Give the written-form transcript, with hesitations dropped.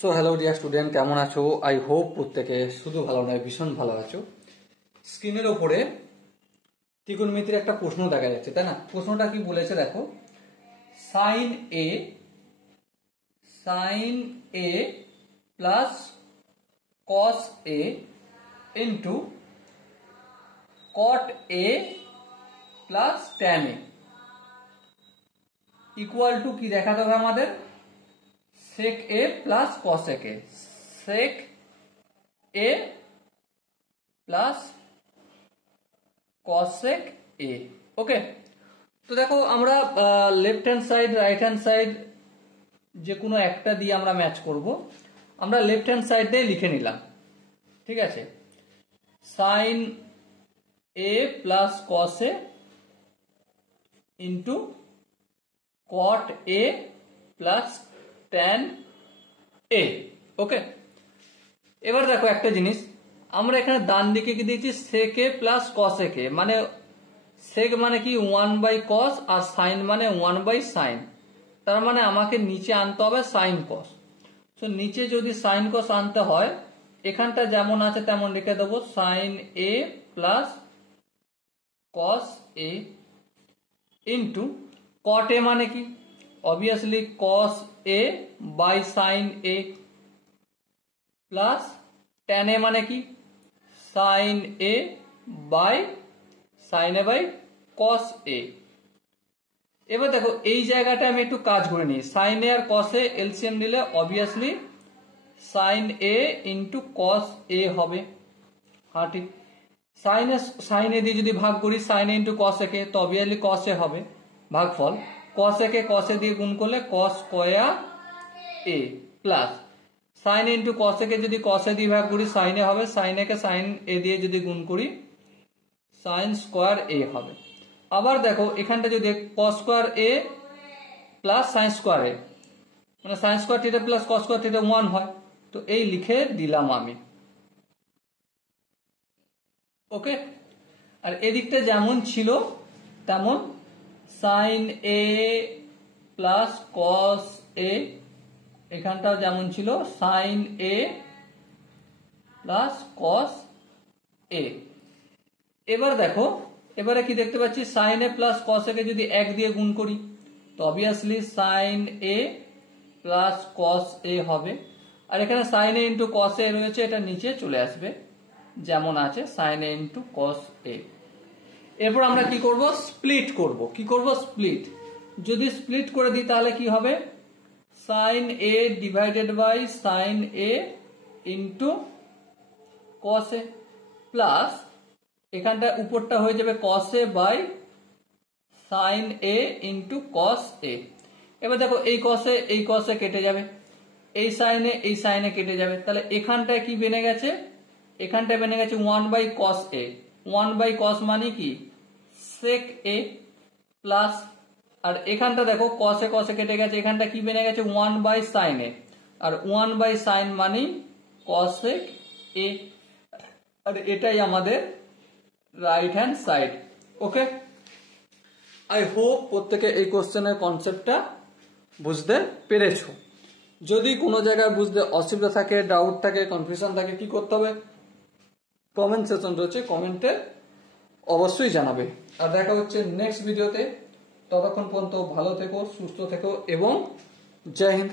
So hello dear student, কেমন আছো? I hope প্রত্যেকে শুধু ভালো নয় ভীষণ ভালো আছো। স্ক্রিনের ওপরে ত্রিকোণমিতির একটা প্রশ্ন দেখা যাচ্ছে, তাই না? প্রশ্নটা কি বলেছে দেখো, sine A plus cos A into cot A plus tan A equal to কি দেখাতে হবে আমাদের? Sec A plus cosec A, sec A plus cosec A. Okay, তো দেখো আমরা left hand side right hand side যে কোনো একটা দিয়ে আমরা ম্যাচ করব। আমরা লেফট হ্যান্ড সাইড দিয়ে লিখে নিলাম, ঠিক আছে। Sine A plus cos A into cot A plus tan A. Okay, এবার দেখো একটা জিনিস, আমরা এখানে ডান দিকে কি দিয়েছি? সেক এ প্লাস কসেক এ, মানে সেক মানে কি 1/cos আর সাইন মানে 1/sin। তার মানে আমাকে নিচে আনতে হবে সাইন কস। তো নিচে যদি সাইন কস আনতে হয়, এখানটা যেমন আছে তেমন লিখে দেবো, sine A plus cos A into cot A মানে কি? Obviously cos A by sine A plus tan A মানে কি? Sine A by sine A by cos A. এবার দেখো এই জায়গাটা আমি একটু কাজ করে নিই। সাইন এ আর কস এ এলসিএম নিলে obviously sine A into cos A হবে। হ্যাঁ ঠিক, সাইন এ দিয়ে যদি ভাগ করি সাইন এ ইন্টু কস এ কে, তো অবভিয়াসলি কস এ হবে ভাগফল। কস এ কে কস এ দিয়ে গুণ করলে কস square A plus sign A into cos এ কে যদি কস এ দিয়ে ভাগ করি সাইন এ হবে, সাইন এ কে সাইন এ দিয়ে যদি গুণ করি সাইন স্কয়ার এ হবে। আবার দেখো এখানটা যদি কস স্কয়ার এ প্লাস সাইন স্কয়ার এ, মানে sine square theta plus cos square theta 1 হয়, তো এই লিখে দিলাম আমি। ওকে, আর এদিকটা যেমন ছিল তেমন সাইন এ প্লাস কস এ, এখানটাও যেমন ছিল sign A plus cos A. এবার দেখো এবারে কি দেখতে পাচ্ছি, সাইন এ প্লাস কস এ কে যদি 1 দিয়ে গুণ করি তো obviously sine A plus cos A হবে। আর এখানে সাইন এ ইন্টু কস এ রয়েছে, এটা নিচে চলে আসবে যেমন আছে সাইন এ ইন্টু কস এ। এরপর আমরা কি করব? স্প্লিট করব। কি করব? স্প্লিট। যদি স্প্লিট করে দিই তাহলে কি হবে? Sine A divided by sine A into cos A plus এখানটা উপরটা হয়ে যাবে cos A by sine A into cos A. এবার দেখো এই কসে কেটে যাবে, এই সাইনে কেটে যাবে, তাহলে এখানটায় কি বেনে গেছে? এখানটায় বেনে গেছে 1/cos এ। 1/cos মানে কি? সেক এ প্লাস, আর এখানটা দেখো কসে কেটে গেছে, এখানটা কি বেনে গেছে? 1/sin এ, আর 1/sin মানে cosec এ। আর এটাই আমাদের right hand side. Okay, I hope প্রত্যেকে এই কোশ্চেনের কনসেপ্টটা বুঝতে পেরেছো। যদি কোনো জায়গায় বুঝতে অসুবিধা থাকে, ডাউট থাকে, কনফিউশন থাকে, কি করতে হবে? কমেন্ট সেকশন রয়েছে, কমেন্টে অবশ্যই জানাবে। আর দেখা হচ্ছে নেক্সট ভিডিওতে। ততক্ষণ পর্যন্ত ভালো থেকো, সুস্থ থেকো এবং জয় হিন্দ।